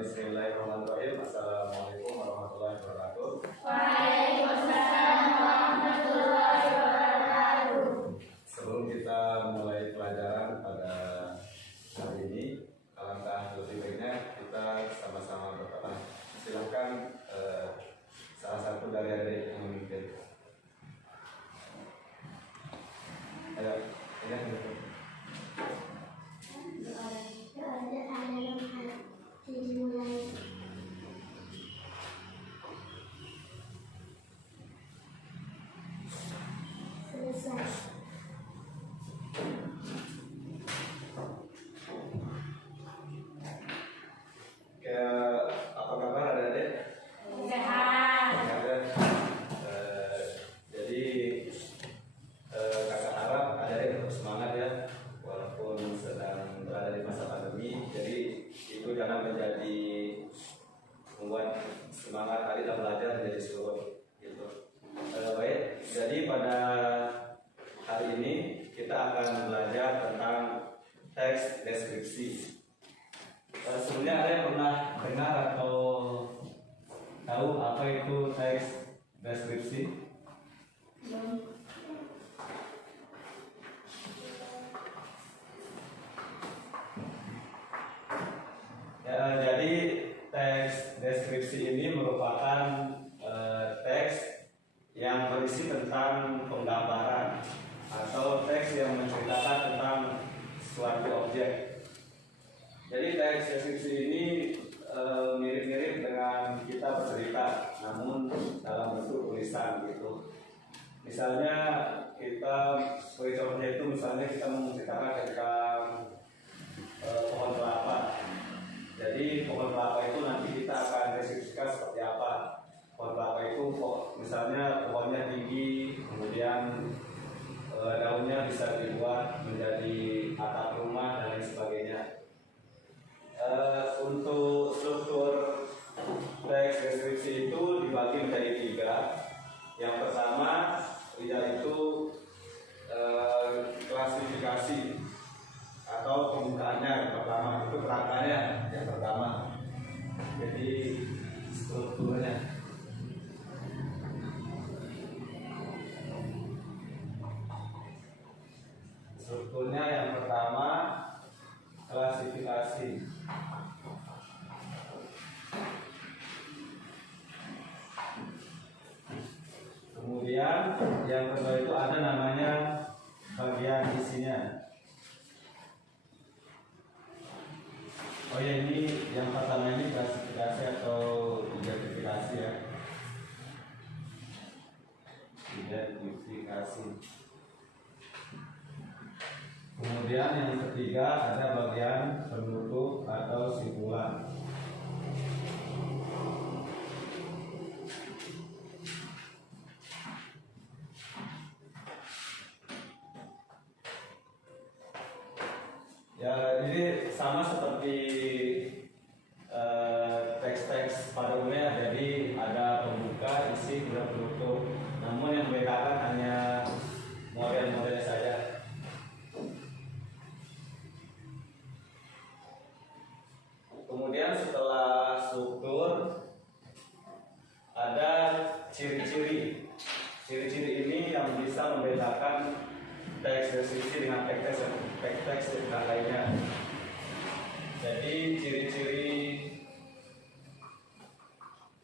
Bismillahirrahmanirrahim. Assalamualaikum warahmatullahi wabarakatuh. Waalaikumsalam warahmatullahi wabarakatuh. Sebelum kita mulai pelajaran pada hari ini, alangkah lebih baiknya kita sama-sama berdoa. Silakan salah satu dari adik yang memimpin. Ayo, ya. Apa kabar adik-adik? Sehat. Jadi kakak harap adik-adik tetap semangat ya, walaupun sedang berada di masa pandemi. Jadi itu jangan menjadi membuat semangat hari dalam belajar menjadi surut. Gitu. Baik. Jadi pada hari ini kita akan belajar tentang teks deskripsi. Sebelumnya ada yang pernah dengar atau tahu apa itu teks deskripsi? Ya, jadi teks deskripsi ini merupakan teks yang berisi tentang penggambaran atau teks yang menceritakan tentang suatu objek. Jadi teks deskripsi ini mirip-mirip dengan kita bercerita, namun dalam bentuk tulisan gitu. Misalnya kita sebagai contohnya itu, misalnya kita menceritakan tentang pohon kelapa. Jadi pohon kelapa itu nanti kita akan deskripsikan seperti apa. Pohon kelapa itu misalnya pohonnya tinggi, kemudian daunnya bisa dibuat menjadi atap rumah dan lain sebagainya. Untuk struktur teks deskripsi itu dibagi menjadi 3. Yang pertama yaitu klasifikasi atau pembukaannya. Yang pertama itu kerangkanya yang pertama. Jadi strukturnya. Strukturnya yang pertama klasifikasi. Kemudian yang kedua itu ada namanya bagian isinya. Oh ya, ini yang pertama ini klasifikasi atau identifikasi ya. Identifikasi. Kemudian yang ketiga ada bagian penutup atau simpulan. Ya, ini sama seperti teks-teks pada umumnya. Jadi ada pembuka, isi, kemudian penutup. Namun yang membedakan hanya model-modelnya saja. Kemudian setelah struktur ada ciri-ciri. Ciri-ciri ini yang bisa membedakan teks deskripsi dengan teks yang lainnya. Jadi ciri-ciri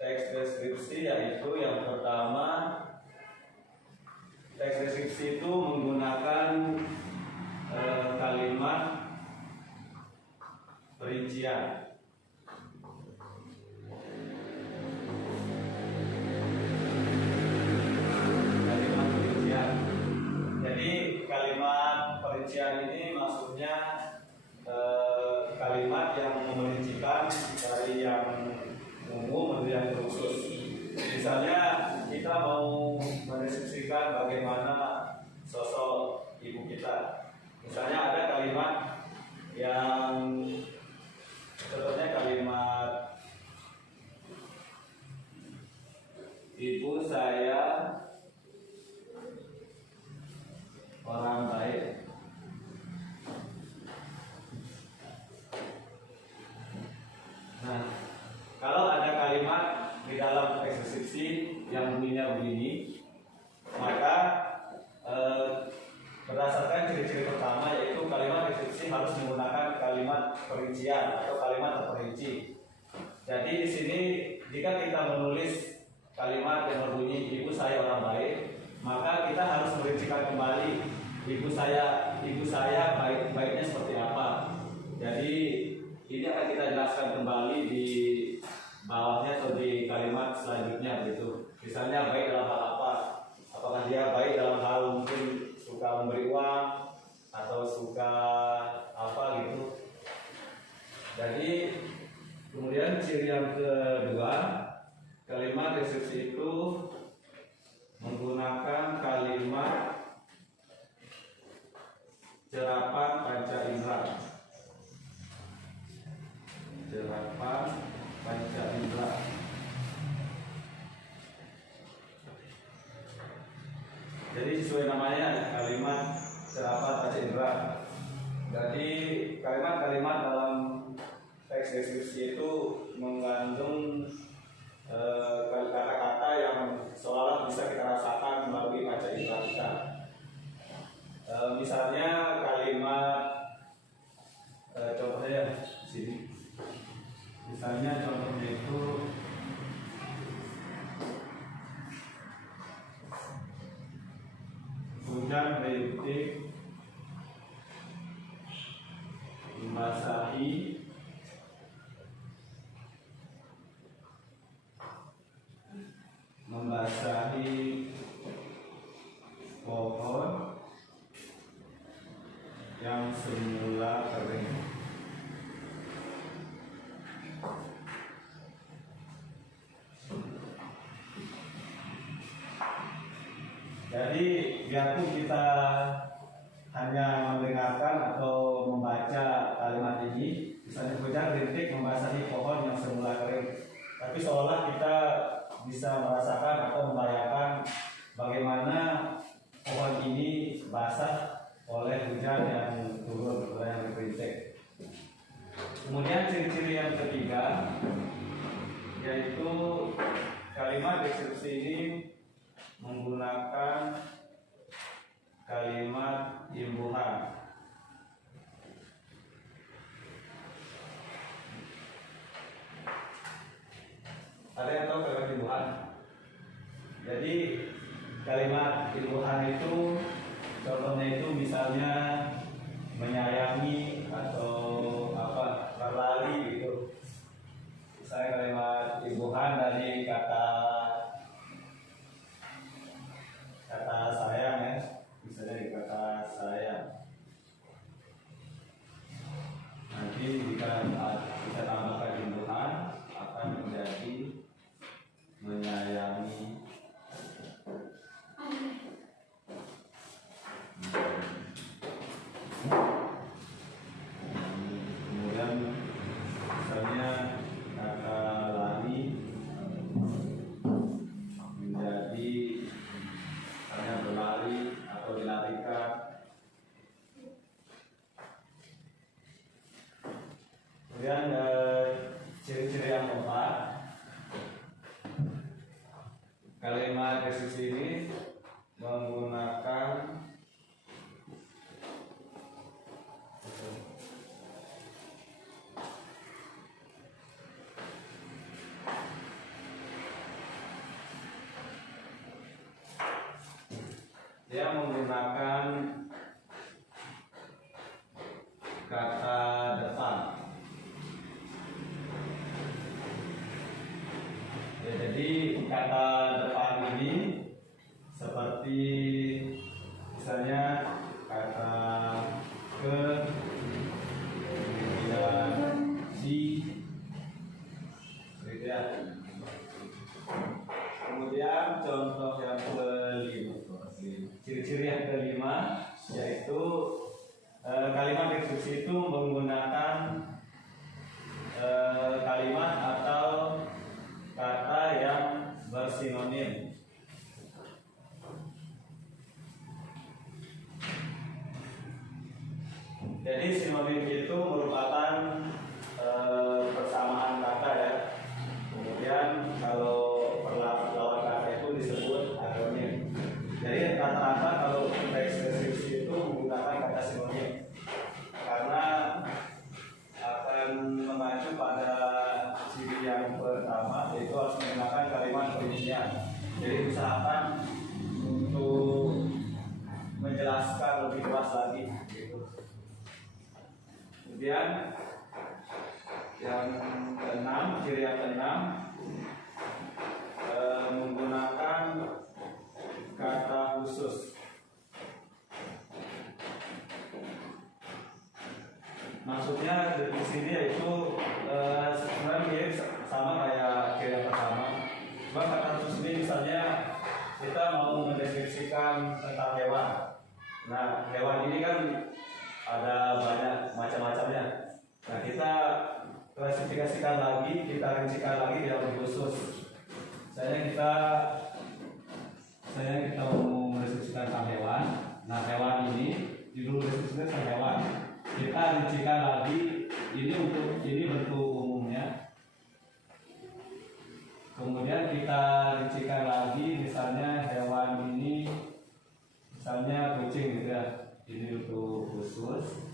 teks deskripsi yaitu yang pertama, teks deskripsi itu menggunakan kalimat perincian. Jadi kalimat perincian ini maksudnya kalimat yang memerincikan dari yang umum menuju yang khusus. Misalnya kita mau mendeskripsikan bagaimana sosok ibu kita. Misalnya ada kalimat yang contohnya kalimat ibu saya orang baik. Nah, perincian atau kalimat terperinci. Jadi di sini jika kita menulis kalimat yang berbunyi ibu saya orang baik, maka kita harus merincikan kembali ibu saya baiknya seperti apa. Jadi ini akan kita jelaskan kembali di bawahnya atau di kalimat selanjutnya begitu. Misalnya baik dalam hal apa? Apakah dia baik dalam hal mungkin suka memberi uang atau suka apa gitu. Jadi kemudian ciri yang kedua, kalimat deskripsi itu menggunakan kalimat serapan panca indera. Serapan panca indera. Jadi sesuai namanya kalimat serapan panca indera. Jadi kalimat-kalimat dalam teks deskripsi itu mengandung kata-kata yang seolah bisa kita rasakan melalui panca indera kita. Misalnya kalimat contohnya di sini. Misalnya contohnya itu hujan rintik membasahi pohon yang semula kering. Jadi biarpun kita hanya mendengarkan atau membaca kalimat ini, misalnya hujan rintik membasahi pohon yang semula kering, tapi seolah kita bisa merasakan atau membayangkan bagaimana pohon ini basah oleh hujan yang turun, oleh yang rintik. Kemudian ciri-ciri yang ketiga yaitu kalimat deskripsi ini menggunakan kalimat imbuhan. Ada yang tahu kalimat imbuhan? Jadi kalimat imbuhan itu contohnya itu misalnya menyayangi atau apa, berlari gitu. Misalnya kalimat imbuhan dari kata sayang ya, misalnya di kata sayang. Nanti jika kita tambahkan imbuhan akan menjadi menyayangi. Kemudian misalnya kata lari menjadi hanya berlari atau dilarikan. Kemudian ciri-ciri yang keempat, kalimat deskripsi ini menggunakan kata depan. Ya, jadi kata depan ini seperti misalnya kata ke, kemudian si, gitu ya. Kemudian contoh yang kelima, ciri-ciri yang kelima yaitu kalimat deskripsi itu menggunakan kalimat atau kata yang bersinonim. Jadi sinonim itu merupakan persamaan kata ya. Kemudian kalau lawan kata itu disebut akronim. Jadi rata-rata kalau teks deskripsi itu menggunakan kata sinonim karena deskripsinya. Jadi usahakan untuk menjelaskan lebih luas lagi gitu. Kemudian yang keenam, ciri yang keenam, menggunakan kata khusus. Maksudnya di sini yaitu sebenarnya mirip sama kayak ciri yang pertama. Cuma kata khusus ini misalnya kita mau mendeskripsikan tentang hewan. Nah, hewan ini kan ada banyak macam-macamnya. Nah, kita klasifikasikan lagi, kita rincikan lagi yang lebih khusus. Misalnya kita mau mendeskripsikan tentang hewan. Nah, hewan ini judul deskripsinya tentang hewan. Kita rincikan lagi ini bentuk umumnya. Kemudian kita rincikan lagi misalnya hewan ini misalnya kucing gitu ya. Ini bentuk khusus.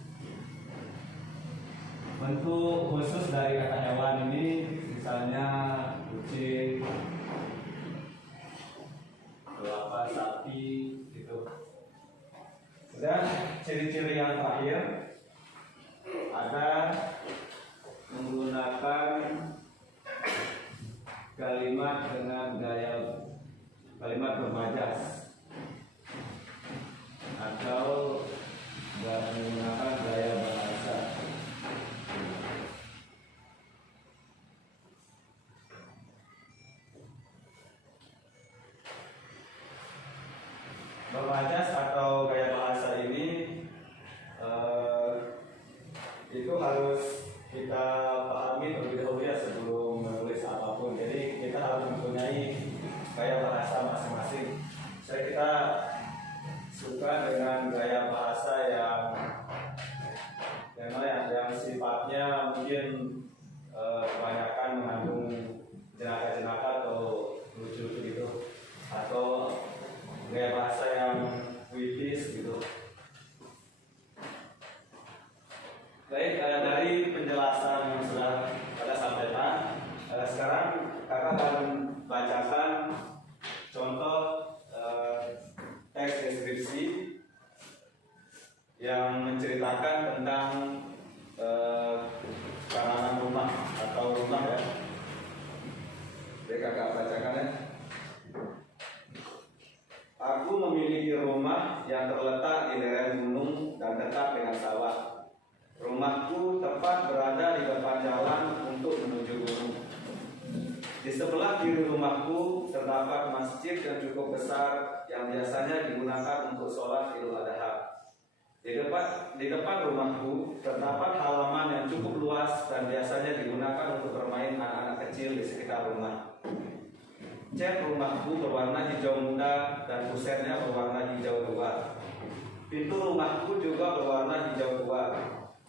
Bentuk khusus dari kata hewan ini misalnya kucing, sapi gitu. Dan ciri-ciri yang terakhir ada menggunakan kalimat dengan gaya kalimat bermajas atau menggunakan gaya bahasa. Bermajas atau gaya bahasa ini itu harus kita pahami terlebih dahulu ya sebelum menulis apapun. Jadi kita harus mempunyai gaya bahasa masing-masing. Saya kita suka dengan gaya bahasa yang sifatnya mungkin kebanyakan mengandung jenaka-jenaka atau lucu-lucu gitu, atau gaya bahasa yang puitis gitu. Baik, dari penjelasan yang sudah pada sampaikan, sekarang kakak akan bacakan contoh teks deskripsi yang menceritakan tentang karangan rumah atau rumah ya. Jadi kakak bacakan ya. Aku memiliki rumah yang terletak di lereng gunung dan dekat dengan sawah. Rumahku tepat berada di depan jalan untuk menuju gunung. Di sebelah kiri rumahku terdapat masjid yang cukup besar yang biasanya digunakan untuk sholat Idul Adha. Di depan rumahku terdapat halaman yang cukup luas dan biasanya digunakan untuk bermain anak-anak kecil di sekitar rumah. Cat rumahku berwarna hijau muda dan pusetnya berwarna hijau tua. Pintu rumahku juga berwarna hijau tua.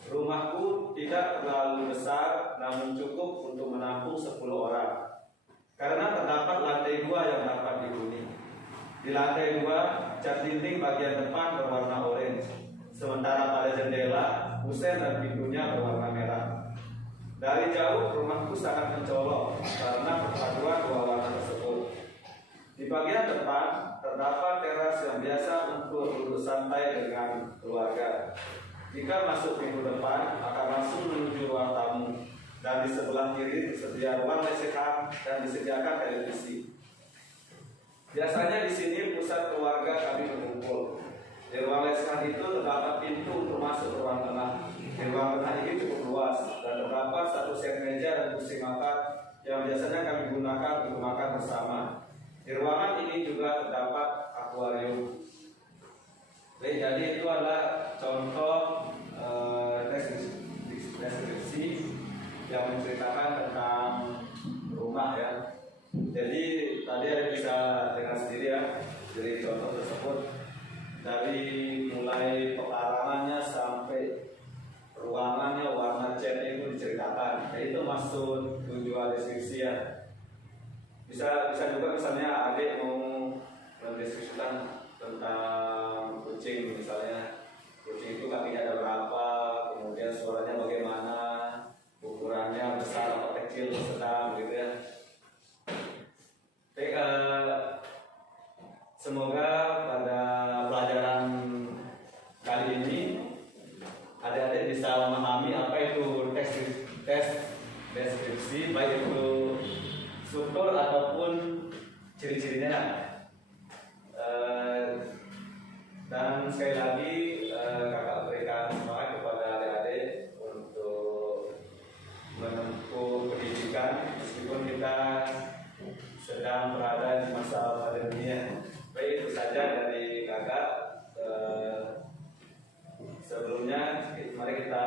Rumahku tidak terlalu besar, namun cukup untuk menampung 10 orang. Karena terdapat lantai 2 yang dapat dihuni. Di lantai 2, cat dinding bagian depan berwarna orange. Sementara pada jendela, puset dan pintunya berwarna merah. Dari jauh rumahku sangat mencolok karena perpaduan dua warna tersebut. Di bagian depan terdapat teras yang biasa untuk duduk santai dengan keluarga. Jika masuk pintu depan akan langsung menuju ruang tamu, dan di sebelah kiri tersedia ruang lesehan dan disediakan televisi. Biasanya di sini pusat keluarga kami berkumpul. Di ruang lesehan itu terdapat pintu untuk masuk ke ruang tengah. Di ruang tengah ini cukup luas dan terdapat satu set meja dan kursi makan yang biasanya kami gunakan untuk makan bersama. Di ruangan ini juga terdapat akuarium. Jadi itu adalah contoh deskripsi yang menceritakan tentang rumah ya. Jadi tadi ada bisa dengar sendiri ya dari contoh tersebut, dari mulai pekarangannya sampai ruangannya, warna catnya itu diceritakan. Nah, itu maksud tujuan deskripsi ya. Bisa juga misalnya adik mau mendeskripsikan tentang kucing misalnya. Kucing itu kakinya ada berapa, kemudian suaranya bagaimana, ukurannya besar atau kecil, sedang gitu ya. Oke, deskripsi baik itu struktur ataupun ciri-cirinya. Dan sekali lagi kakak berikan semangat kepada adik-adik untuk menempuh pendidikan meskipun kita sedang berada di masa pandemi. Baik, itu saja dari kakak. Sebelumnya mari kita